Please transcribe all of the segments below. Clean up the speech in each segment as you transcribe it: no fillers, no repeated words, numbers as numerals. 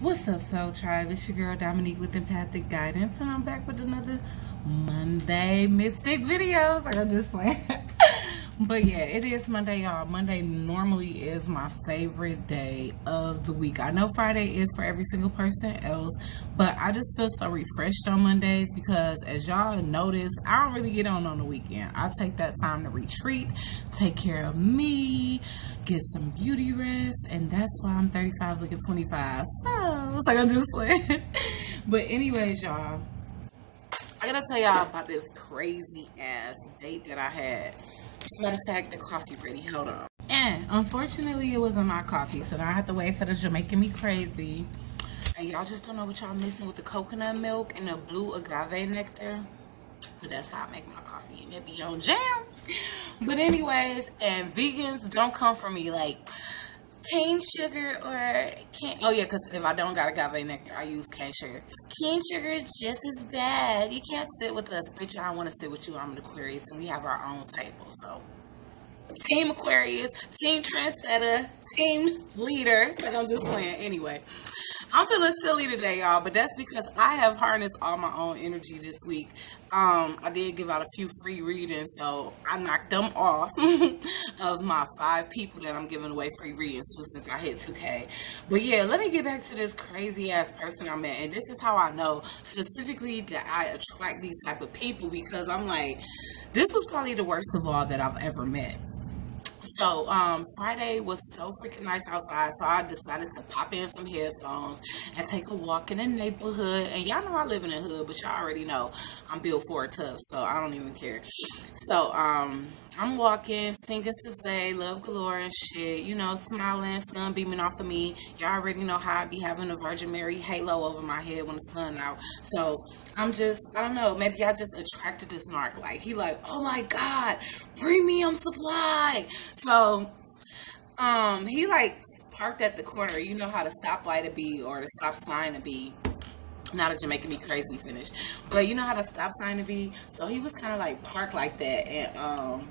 What's up, Soul Tribe? It's your girl Dominique with Empathic Guidance, and I'm back with another Monday Mystic videos. Like I'm just playing. But yeah, it is Monday, y'all. Monday normally is my favorite day of the week. I know Friday is for every single person else, but I just feel so refreshed on Mondays because, as y'all notice, I don't really get on the weekend. I take that time to retreat, take care of me, get some beauty rest, and that's why I'm 35 looking 25. So it's like I'm just like. But anyways, y'all, I gotta tell y'all about this crazy ass date that I had. Matter of fact, the coffee ready. Hold on. And unfortunately, it wasn't my coffee, so now I have to wait for the Jamaican Me crazy. And y'all just don't know what y'all missing with the coconut milk and the blue agave nectar. But that's how I make my coffee, and it be on jam. But anyways, and vegans don't come for me like cane sugar or cane. Oh yeah, because if I don't got agave nectar, I use cane sugar. Cane sugar is just as bad. You can't sit with us, bitch. I don't want to sit with you. I'm an Aquarius, and we have our own table. So, Team Aquarius, Team Trendsetter, Team Leader. So I'm just playing. Anyway, I'm feeling silly today, y'all, but that's because I have harnessed all my own energy this week. I did give out a few free readings, so I knocked them off of my 5 people that I'm giving away free readings to since I hit 2K. But yeah, let me get back to this crazy ass person I met, and this is how I know specifically that I attract these type of people, because I'm like, this was probably the worst of all that I've ever met. So, Friday was so freaking nice outside, so I decided to pop in some headphones and take a walk in the neighborhood. And y'all know I live in the hood, but y'all already know I'm built for it tough, so I don't even care. So, I'm walking, singing Cezanne, Love Galore and shit, you know, smiling, sun beaming off of me. Y'all already know how I be having a Virgin Mary halo over my head when the sun out. So, I'm just, I don't know, maybe I just attracted this narc. Like, he like, oh my God, premium supply. So, he like parked at the corner. You know how the stoplight to be, or the stop sign to be. Not a Jamaican Me crazy finish, but you know how the stop sign to be. So he was kind of like parked like that, and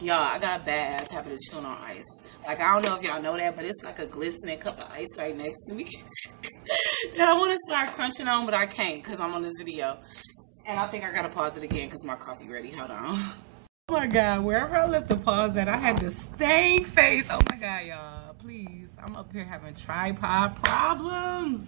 y'all, I got a bad ass habit of chewing on ice. Like, I don't know if y'all know that, but it's like a glistening cup of ice right next to me that I want to start crunching on, but I can't because I'm on this video. And I think I gotta pause it again because my coffee ready. Hold on. Oh my God, wherever I left the pause at, I had this stank face. Oh my God, y'all, please. I'm up here having tripod problems.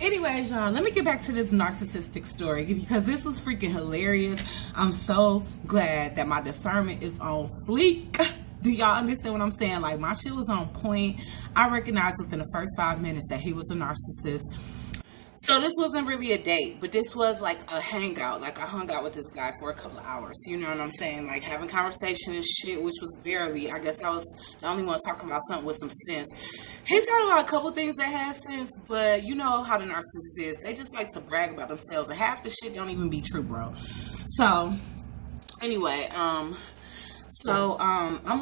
Anyways, y'all, let me get back to this narcissistic story because this was freaking hilarious. I'm so glad that my discernment is on fleek. Do y'all understand what I'm saying? Like, my shit was on point. I recognized within the first 5 minutes that he was a narcissist. So this wasn't really a date, but this was like a hangout. Like, I hung out with this guy for a couple of hours. You know what I'm saying? Like, having conversation and shit, which was barely, I guess I was the only one talking about something with some sense. He's talking about a couple things that had sense, but you know how the narcissist is. They just like to brag about themselves, and half the shit don't even be true, bro. So, anyway, I'm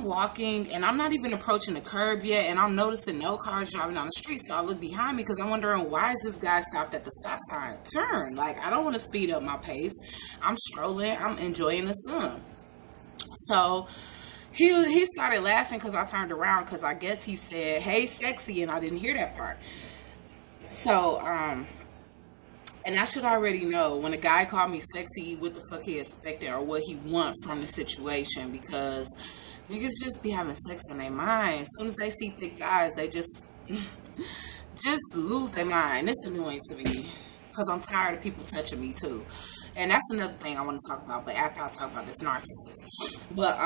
walking, and I'm not even approaching the curb yet, and I'm noticing no cars driving down the street, so I look behind me because I'm wondering, why is this guy stopped at the stop sign? Turn. Like, I don't want to speed up my pace. I'm strolling. I'm enjoying the sun. So he started laughing because I turned around, because I guess he said, hey, sexy, and I didn't hear that part. So, and I should already know when a guy called me sexy, what the fuck he expected or what he want from the situation, because niggas just be having sex on their mind. As soon as they see thick guys, they just lose their mind. It's annoying to me because I'm tired of people touching me too. And that's another thing I want to talk about, but after I talk about this narcissist. But,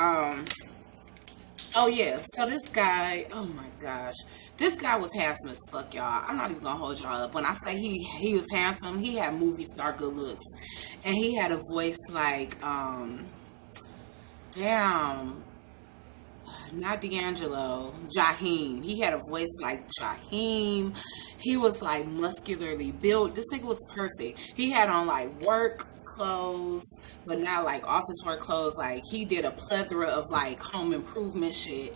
oh yeah, so this guy, oh my gosh, this guy was handsome as fuck, y'all. I'm not even gonna hold y'all up. When I say he was handsome, he had movie star good looks, and he had a voice like, not D'Angelo, Jaheim. He had a voice like Jaheim. He was like muscularly built. This nigga was perfect. He had on like work clothes, but not like office work clothes. Like, he did a plethora of like home improvement shit.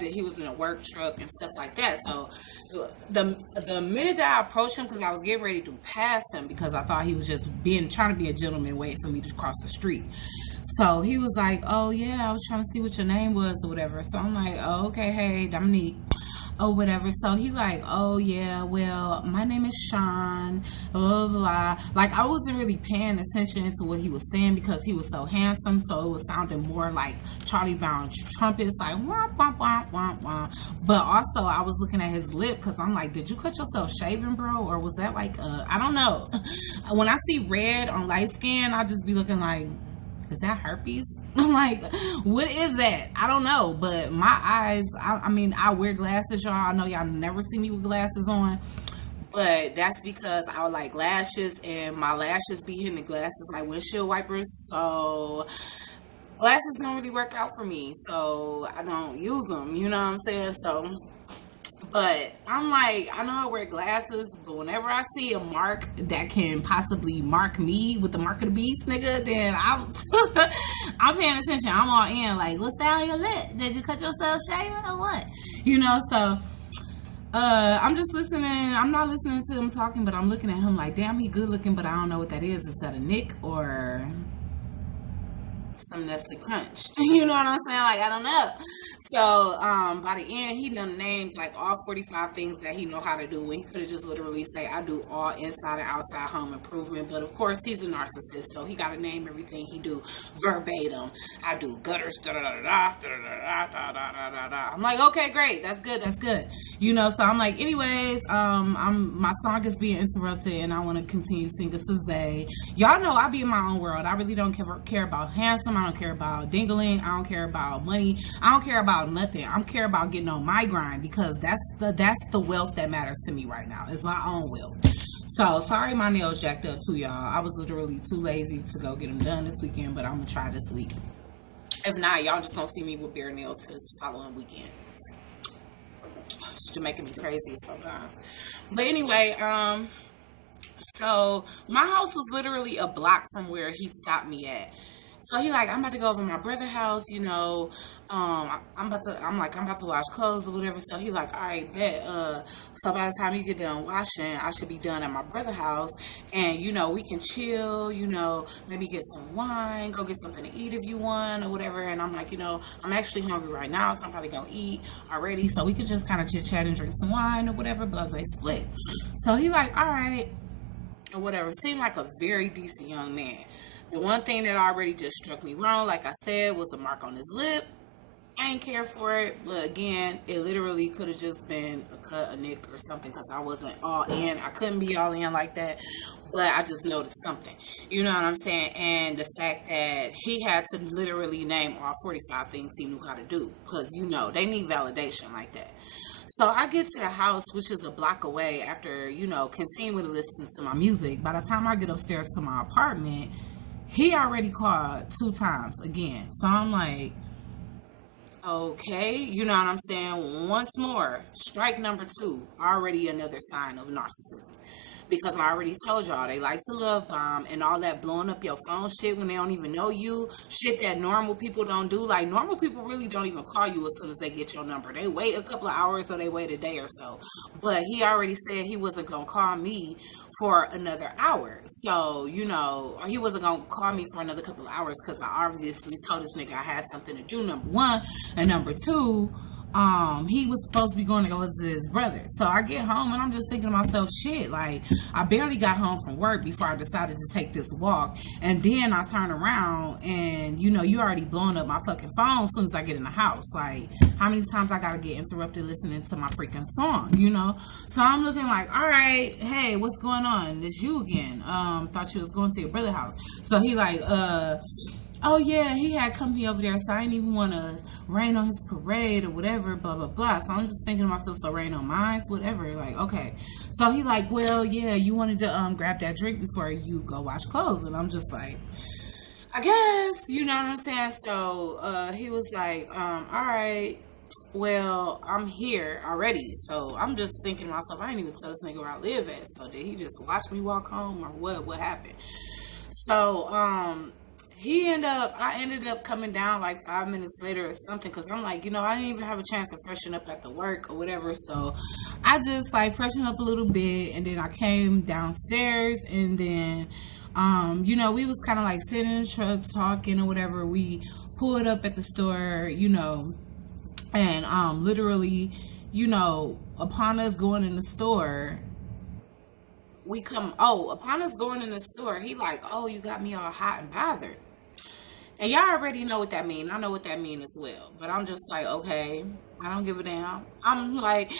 He was in a work truck and stuff like that. So the minute that I approached him, because I was getting ready to pass him because I thought he was just trying to be a gentleman, waiting for me to cross the street. So he was like, oh yeah, I was trying to see what your name was or whatever. So I'm like, oh, okay, hey, Dominique. or whatever. So he like, oh yeah, well, my name is Sean, blah, blah, blah. Like, I wasn't really paying attention to what he was saying because he was so handsome, so it was sounding more like Charlie Brown trumpets, like wah, wah, wah, wah, wah. But also I was looking at his lip because I'm like, did you cut yourself shaving, bro? Or was that like I don't know. When I see red on light skin, I just be looking like, is that herpes? I'm like, what is that? I don't know. But my eyes, I mean, I wear glasses, y'all. I know y'all never see me with glasses on, but that's because I like lashes, and my lashes be hitting the glasses like windshield wipers. So glasses don't really work out for me, so I don't use them, you know what I'm saying? So, but I'm like, I know I wear glasses, but whenever I see a mark that can possibly mark me with the mark of the beast, nigga, then I'm I'm paying attention. I'm all in, like, what's that on your lip? Did you cut yourself shaving or what? You know, so I'm just listening. I'm not listening to him talking, but I'm looking at him like, damn, he good looking, but I don't know what that is. Is that a nick or some Nestle Crunch? You know what I'm saying? Like, I don't know. So by the end, he done named like all 45 things that he know how to do, when he could have just literally say, I do all inside and outside home improvement. But of course, he's a narcissist, so he got to name everything he do verbatim. I do gutters, da da da da da da da da da da. I'm like, okay, great, that's good, that's good. You know, so I'm like, anyways, my song is being interrupted, and I want to continue singing Sazay. Y'all know I be in my own world. I really don't care about handsome. I don't care about dingling. I don't care about money. I don't care about nothing. I'm care about getting on my grind, because that's the wealth that matters to me right now. It's my own wealth. So sorry my nails jacked up too, y'all. I was literally too lazy to go get them done this weekend, but I'm gonna try this week. If not, y'all just gonna see me with bare nails this following weekend. Just making me crazy sometimes. But anyway, so my house was literally a block from where he stopped me at. So he like, I'm about to go over to my brother's house, you know. I'm about to wash clothes or whatever. So he like, all right, bet. So by the time you get done washing, I should be done at my brother's house, and you know, we can chill, you know, maybe get some wine, go get something to eat if you want or whatever. And I'm like, you know, I'm actually hungry right now, so I'm probably gonna eat already. So we could just kind of chit chat and drink some wine or whatever. But they split. So he like, all right, or whatever. Seemed like a very decent young man. The one thing that already just struck me wrong, like I said, was the mark on his lip. I ain't care for it, but again, it literally could have just been a cut, a nick, or something, because I wasn't all in. I couldn't be all in like that, but I just noticed something. You know what I'm saying? And the fact that he had to literally name all 45 things he knew how to do, because, you know, they need validation like that. So I get to the house, which is a block away, after, you know, continuing to listen to my music. By the time I get upstairs to my apartment, he already called 2 times again. So I'm like, okay, you know what I'm saying? Once more, strike number 2, already another sign of narcissism. Because I already told y'all, they like to love bomb and all that blowing up your phone shit when they don't even know you. Shit that normal people don't do. Like, normal people really don't even call you as soon as they get your number. They wait a couple of hours, or they wait a day or so. But he already said he wasn't going to call me for another hour. So, you know, or he wasn't going to call me for another couple of hours, because I obviously told this nigga I had something to do, number 1. And number 2, he was supposed to be going to go visit his brother. So I get home and I'm just thinking to myself, shit, like, I barely got home from work before I decided to take this walk. And then I turn around and, you know, you already blowing up my fucking phone as soon as I get in the house. Like, how many times I gotta get interrupted listening to my freaking song, you know? So I'm looking like, all right, hey, what's going on? It's you again. Thought you was going to your brother's house. So he like, oh yeah, he had company over there, so I didn't even want to rain on his parade or whatever, blah, blah, blah. So I'm just thinking to myself, so rain on mine, whatever, like, okay. So he like, well, yeah, you wanted to grab that drink before you go wash clothes. And I'm just like, I guess, you know what I'm saying? So he was like, all right, well, I'm here already. So I'm just thinking to myself, I didn't even tell this nigga where I live at. So did he just watch me walk home, or what happened? So I ended up coming down like 5 minutes later or something, because I'm like, you know, I didn't even have a chance to freshen up at the work or whatever. So I just like freshened up a little bit, and then I came downstairs, and then you know, we was kind of like sitting in the truck talking or whatever. We pulled up at the store, you know, and literally you know, upon us going in the store, upon us going in the store, he like, oh, you got me all hot and bothered. And y'all already know what that means. I know what that means as well. But I'm just like, okay, I don't give a damn. I'm like,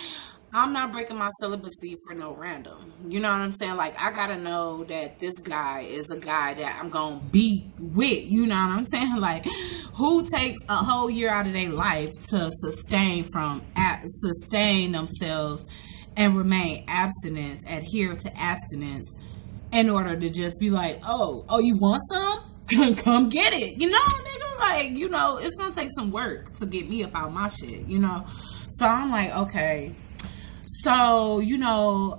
I'm not breaking my celibacy for no random. You know what I'm saying? Like, I gotta know that this guy is a guy that I'm gonna be with. You know what I'm saying? Like, who takes a whole year out of their life to sustain themselves and remain adhere to abstinence in order to just be like, oh, you want some? Come get it. You know, nigga, like, you know, it's gonna take some work to get me up out my shit, you know? So I'm like, okay. So, you know,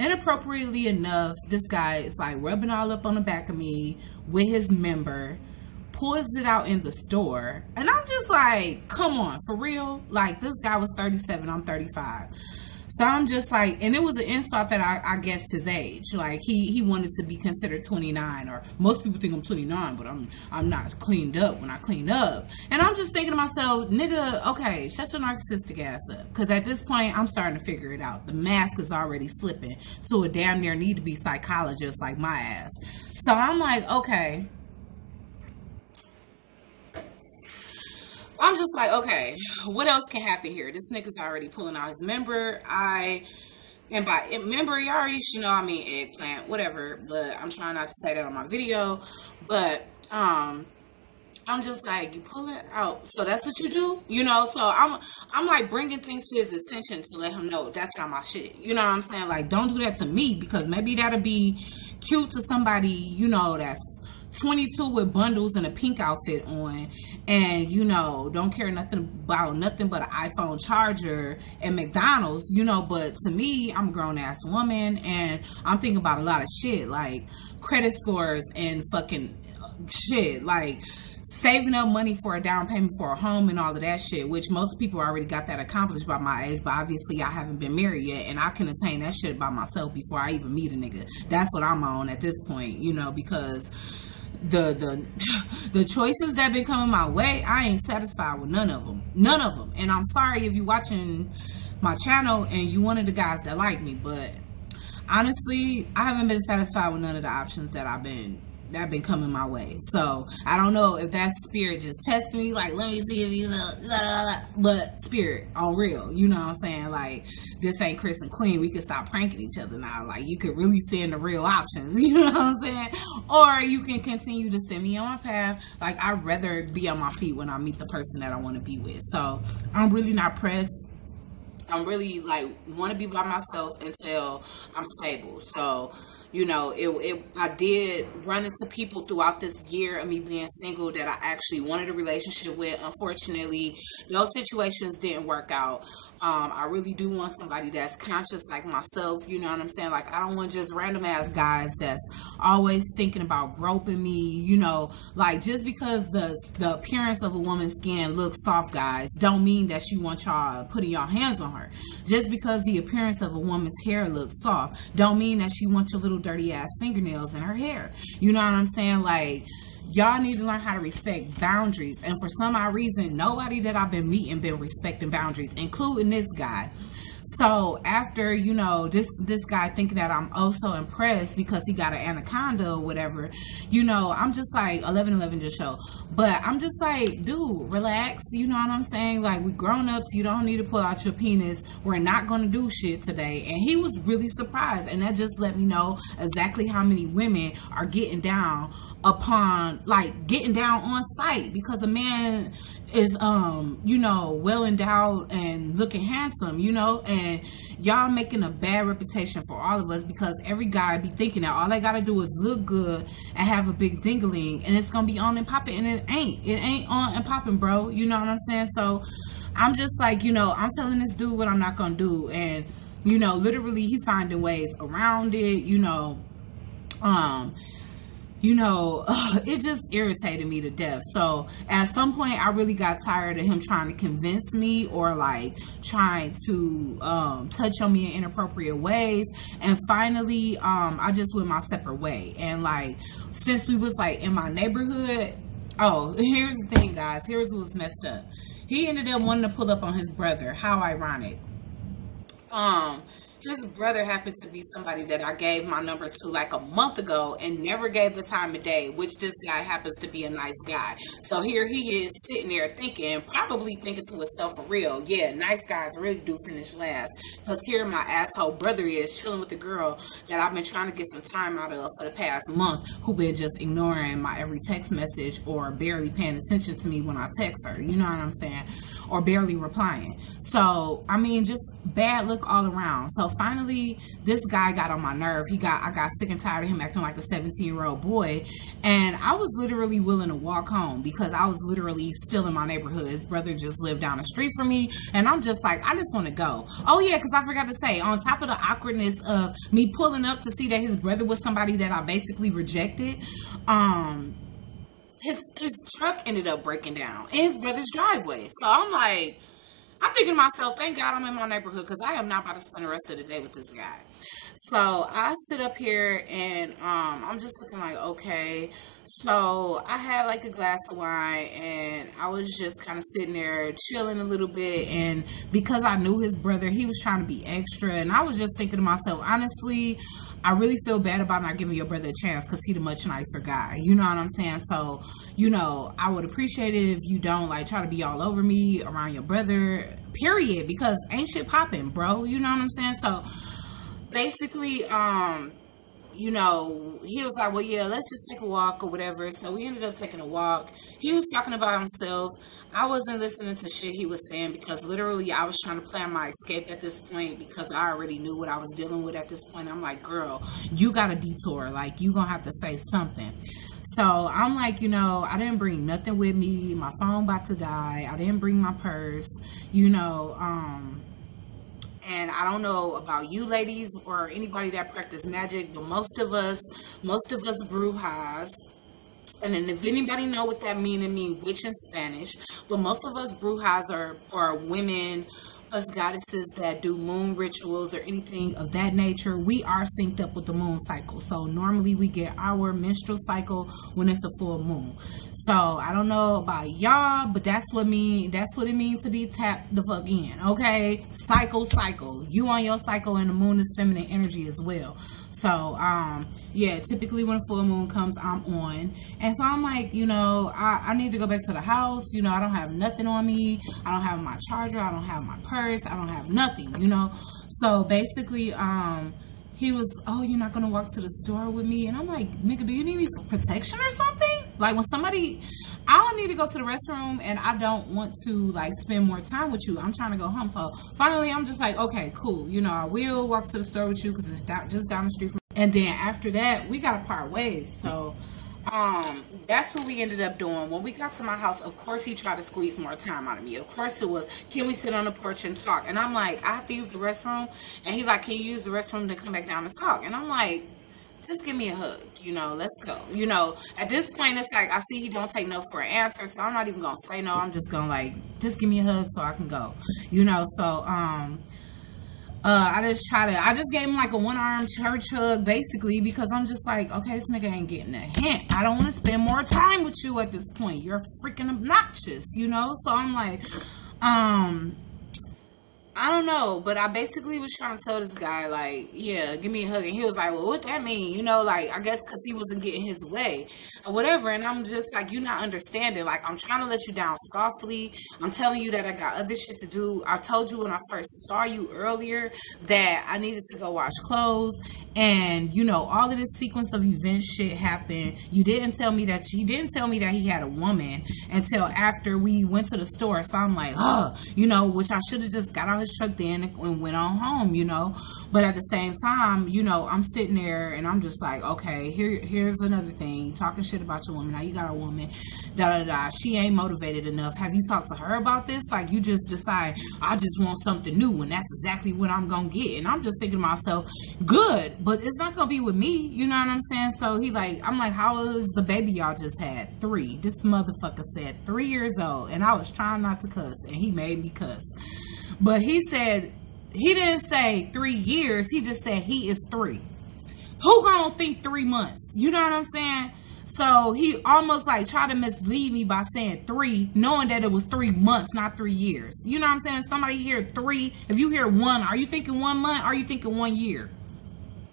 inappropriately enough, this guy is like rubbing all up on the back of me with his member, pulls it out in the store, and I'm just like, come on, for real? Like, this guy was 37, I'm 35. So I'm just like, and it was an insult that I guessed his age. Like, he wanted to be considered 29, or most people think I'm 29, but I'm not cleaned up when I clean up. And I'm just thinking to myself, nigga, okay, shut your narcissistic ass up. Because at this point, I'm starting to figure it out. The mask is already slipping to a damn near need to be psychologist like my ass. So I'm like, okay. I'm just like, okay, what else can happen here? This nigga's already pulling out his member. And by member, you already should know I mean eggplant, whatever. But I'm trying not to say that on my video. But I'm just like, you pull it out. So that's what you do? You know, so I'm like bringing things to his attention to let him know that's not my shit. You know what I'm saying? Like, don't do that to me, because maybe that'll be cute to somebody, you know, that's 22 with bundles and a pink outfit on, and, you know, don't care nothing about nothing but an iPhone charger and McDonald's, you know. But to me, I'm a grown-ass woman, and I'm thinking about a lot of shit, like credit scores and fucking shit, like saving up money for a down payment for a home and all of that shit, which most people already got that accomplished by my age. But obviously I haven't been married yet, and I can attain that shit by myself before I even meet a nigga. That's what I'm on at this point, you know, because the choices that been coming my way, I ain't satisfied with none of them. And I'm sorry if you watching my channel and you one of the guys that like me, but honestly, I haven't been satisfied with none of the options that have been coming my way. So I don't know if that spirit just testing me, like, let me see if you but spirit on real, you know what I'm saying? Like, this ain't Chris and Queen, we can stop pranking each other now. Like, you could really send the real options, you know what I'm saying? Or you can continue to send me on my path. Like, I'd rather be on my feet when I meet the person that I want to be with. So I'm really not pressed. I'm really like want to be by myself until I'm stable. So, you know, I did run into people throughout this year of me being single that I actually wanted a relationship with. Unfortunately, those situations didn't work out. I really do want somebody that's conscious like myself, you know what I'm saying? Like, I don't want just random ass guys that's always thinking about groping me, you know. Like, just because the appearance of a woman's skin looks soft, guys, don't mean that she wants y'all putting your hands on her. Just because the appearance of a woman's hair looks soft, don't mean that she wants your little dirty ass fingernails in her hair. You know what I'm saying? Like, y'all need to learn how to respect boundaries. And for some odd reason, nobody that I've been meeting been respecting boundaries, including this guy. So after, you know, this guy thinking that I'm oh so impressed because he got an anaconda or whatever, you know, I'm just like, 11-11 just show. But I'm just like, dude, relax. You know what I'm saying? Like, we grown ups. You don't need to pull out your penis. We're not going to do shit today. And he was really surprised. And that just let me know exactly how many women are getting down upon, like, getting down on sight because a man is you know, well endowed and looking handsome, you know, and y'all making a bad reputation for all of us because every guy be thinking that all they gotta do is look good and have a big dingling and it's gonna be on and popping, and it ain't on and popping, bro. You know what I'm saying? So I'm just like, you know, I'm telling this dude what I'm not gonna do, and, you know, literally he finding ways around it, you know. It just irritated me to death. So at some point I really got tired of him trying to convince me or like trying to touch on me in inappropriate ways. And finally, I just went my separate way. And like, since we was like in my neighborhood, oh, here's the thing, guys. Here's what's messed up. He ended up wanting to pull up on his brother. How ironic. His brother happened to be somebody that I gave my number to like a month ago and never gave the time of day, which this guy happens to be a nice guy. So here he is sitting there thinking, probably thinking to himself for real, yeah, nice guys really do finish last. Because here my asshole brother is chilling with the girl that I've been trying to get some time out of for the past month, who been just ignoring my every text message or barely paying attention to me when I text her. You know what I'm saying? Or barely replying. So, I mean, just bad look all around. So finally, this guy got on my nerve. I got sick and tired of him acting like a 17-year-old boy. And I was literally willing to walk home because I was literally still in my neighborhood. His brother just lived down the street from me. And I'm just like, I just want to go. Oh yeah, because I forgot to say, on top of the awkwardness of me pulling up to see that his brother was somebody that I basically rejected, his truck ended up breaking down in his brother's driveway. So I'm like, I'm thinking to myself, thank God I'm in my neighborhood because I am not about to spend the rest of the day with this guy. So I sit up here and I'm just looking like, okay. So I had like a glass of wine and I was just kind of sitting there chilling a little bit. And because I knew his brother, he was trying to be extra. And I was just thinking to myself, honestly, I really feel bad about not giving your brother a chance because he's a much nicer guy. You know what I'm saying? So, you know, I would appreciate it if you don't like try to be all over me around your brother, period, because ain't shit popping, bro. You know what I'm saying? So basically, you know, he was like, well, yeah, let's just take a walk or whatever. So we ended up taking a walk. He was talking about himself. I wasn't listening to shit he was saying because literally I was trying to plan my escape at this point because I already knew what I was dealing with at this point. I'm like, girl, you got a detour. Like, you gonna have to say something. So I'm like, you know, I didn't bring nothing with me. My phone about to die. I didn't bring my purse, you know, and I don't know about you ladies or anybody that practice magic, but most of us brujas. And then if anybody know what that mean, it mean witch in Spanish. But most of us brujas are women, us goddesses that do moon rituals or anything of that nature. We are synced up with the moon cycle. So normally we get our menstrual cycle when it's a full moon. So I don't know about y'all, but that's what it means to be tapped the fuck in. Okay? Cycle. You on your cycle and the moon is feminine energy as well. So, yeah, typically when a full moon comes, I'm on. And so I'm like, you know, I need to go back to the house. You know, I don't have nothing on me. I don't have my charger. I don't have my purse. I don't have nothing, you know. So basically, he was, oh, you're not going to walk to the store with me? And I'm like, nigga, do you need me for protection or something? Like when somebody, I don't need to go to the restroom and I don't want to like spend more time with you. I'm trying to go home. So finally, I'm just like, okay, cool. You know, I will walk to the store with you because it's just down the street from me. And then after that, we got to part ways. So that's what we ended up doing. When we got to my house, of course he tried to squeeze more time out of me. Of course it was, can we sit on the porch and talk? And I'm like, I have to use the restroom. And he's like, can you use the restroom to come back down and talk? And I'm like, just give me a hug, you know, let's go. You know, at this point, it's like, I see he don't take no for an answer, so I'm not even gonna say no. I'm just gonna like, just give me a hug so I can go, you know. So I just gave him like a one-arm church hug basically because I'm just like, okay, this nigga ain't getting a hint. I don't want to spend more time with you at this point. You're freaking obnoxious, you know. So I'm like, I don't know, but I basically was trying to tell this guy, like, yeah, give me a hug. And he was like, well, what that mean? You know, like, I guess because he wasn't getting his way or whatever. And I'm just like, you're not understanding. Like, I'm trying to let you down softly. I'm telling you that I got other shit to do. I told you when I first saw you earlier that I needed to go wash clothes. And, you know, all of this sequence of events shit happened. He didn't tell me that he had a woman until after we went to the store. So I'm like, you know, which I should have just got out his truck then and went on home, you know. But at the same time, you know, I'm sitting there and I'm just like, okay, here's another thing. Talking shit about your woman. Now you got a woman, she ain't motivated enough. Have you talked to her about this? Like, you just decide, I just want something new and that's exactly what I'm gonna get. And I'm just thinking to myself, good, but it's not gonna be with me, you know what I'm saying? So I'm like, how is the baby y'all just had? 3. This motherfucker said 3 years old, and I was trying not to cuss and he made me cuss. But he said, he didn't say 3 years. He just said he is 3. Who gonna think 3 months? You know what I'm saying? So he almost like tried to mislead me by saying 3, knowing that it was 3 months, not 3 years. You know what I'm saying? Somebody hear 3. If you hear 1, are you thinking 1 month? Are you thinking 1 year?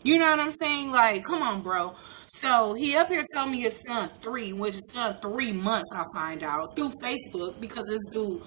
You know what I'm saying? Like, come on, bro. So he up here telling me his son 3, which is son 3 months. I find out through Facebook because this dude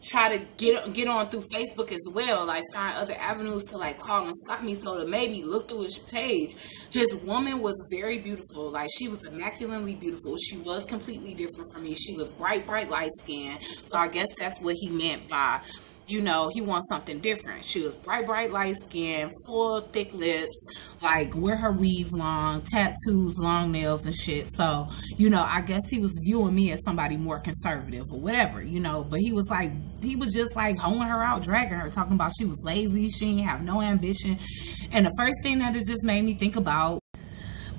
try to get on through Facebook as well, like find other avenues to like call and stop me. So it made me look through his page. His woman was very beautiful, like she was immaculately beautiful. She was completely different from me. She was bright light skin. So I guess that's what he meant by, you know, he wants something different. She was bright light skin, full thick lips, like wear her weave long, tattoos, long nails and shit. So, you know, I guess he was viewing me as somebody more conservative or whatever, you know. But he was just like hoeing her out, dragging her, talking about she was lazy, she didn't have no ambition. And the first thing that it just made me think about,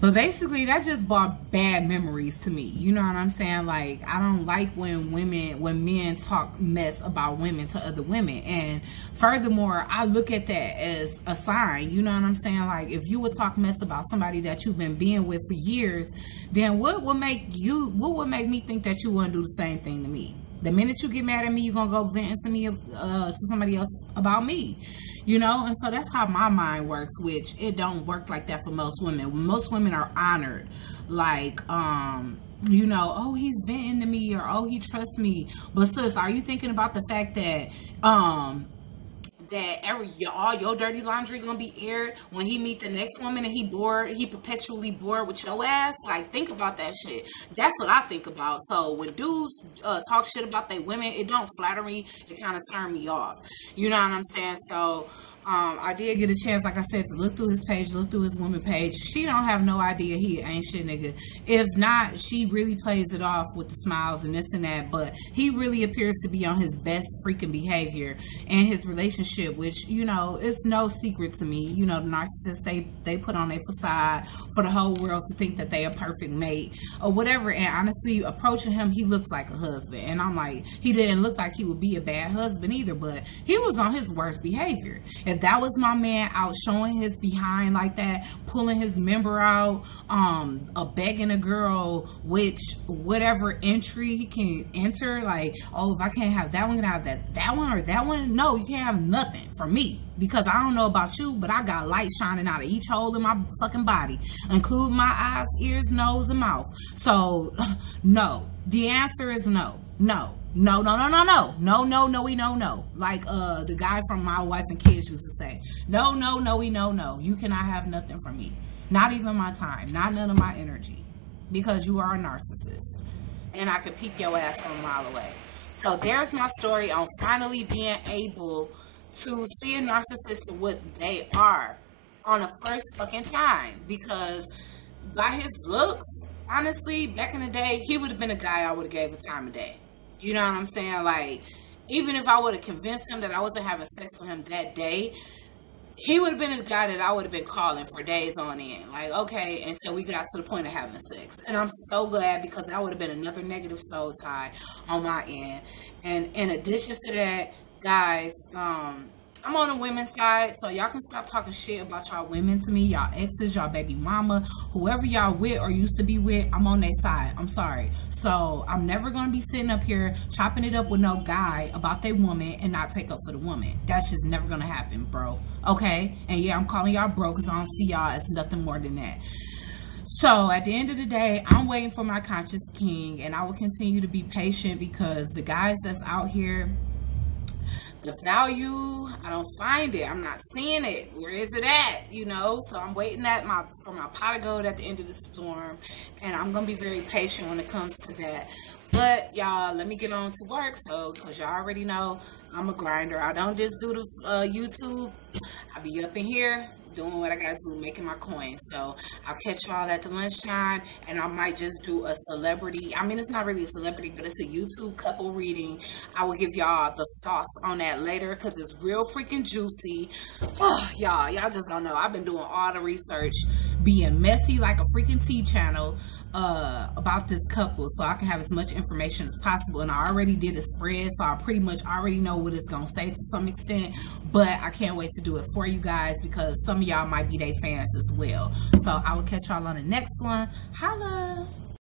but basically that just brought bad memories to me. You know what I'm saying? Like, I don't like when men talk mess about women to other women. And furthermore, I look at that as a sign. You know what I'm saying? Like, if you would talk mess about somebody that you've been being with for years, then what would make me think that you wouldn't do the same thing to me? The minute you get mad at me, you're gonna go vent to me to somebody else about me. You know, and so that's how my mind works, which it don't work like that for most women. Most women are honored, like, you know, oh, he's venting to me, or oh, he trusts me. But sis, are you thinking about the fact that all your dirty laundry gonna be aired when he meet the next woman and he perpetually bored with your ass? Like, think about that shit. That's what I think about. So when dudes talk shit about their women, it don't flatter me, it kind of turn me off. You know what I'm saying? So I did get a chance, like I said, to look through his page, look through his woman page. She don't have no idea he ain't shit nigga. If not, she really plays it off with the smiles and this and that. But he really appears to be on his best freaking behavior in his relationship, which, you know, it's no secret to me. You know, the narcissists, they put on a facade for the whole world to think that they a perfect mate or whatever. And honestly, approaching him, he looks like a husband. And I'm like, he didn't look like he would be a bad husband either, but he was on his worst behavior. If that was my man out showing his behind like that, pulling his member out, begging a girl which whatever entry he can enter, like, oh, if I can't have that one, can I have that one or that one? No, you can't have nothing from me, because I don't know about you, but I got light shining out of each hole in my fucking body, including my eyes, ears, nose, and mouth. So no, the answer is no. No. Like the guy from My Wife and Kids used to say, no. You cannot have nothing from me. Not even my time, not none of my energy, because you are a narcissist. And I could peep your ass from a mile away. So there's my story on finally being able to see a narcissist for what they are on the first fucking time. Because by his looks, honestly, back in the day, he would have been a guy I would have gave a time of day. You know what I'm saying? Like, even if I would have convinced him that I wasn't having sex with him that day, he would have been a guy that I would have been calling for days on end. Like, okay, until we got to the point of having sex. And I'm so glad, because that would have been another negative soul tie on my end. And in addition to that, guys, I'm on the women's side, so y'all can stop talking shit about y'all women to me, y'all exes, y'all baby mama, whoever y'all with or used to be with. I'm on their side. I'm sorry. So I'm never gonna be sitting up here chopping it up with no guy about their woman and not take up for the woman. That's just never gonna happen, bro. Okay? And yeah, I'm calling y'all bro because I don't see y'all as nothing more than that. So at the end of the day, I'm waiting for my conscious king, and I will continue to be patient, because the guys that's out here, the value, I don't find it. I'm not seeing it. Where is it at? You know, so I'm waiting for my pot of gold at the end of the storm, and I'm gonna be very patient when it comes to that. But y'all, let me get on to work. So, because y'all already know I'm a grinder. I don't just do the YouTube. I be up in here doing what I gotta do, making my coins. So I'll catch y'all at the lunchtime, and I might just do a celebrity. I mean, it's not really a celebrity, but it's a YouTube couple reading. I will give y'all the sauce on that later, because it's real freaking juicy. Oh, y'all just don't know. I've been doing all the research being messy like a freaking tea channel about this couple, so I can have as much information as possible. And I already did a spread, so I pretty much already know what it's gonna say to some extent, but I can't wait to do it for you guys because some of y'all might be their fans as well. So I will catch y'all on the next one. Holla.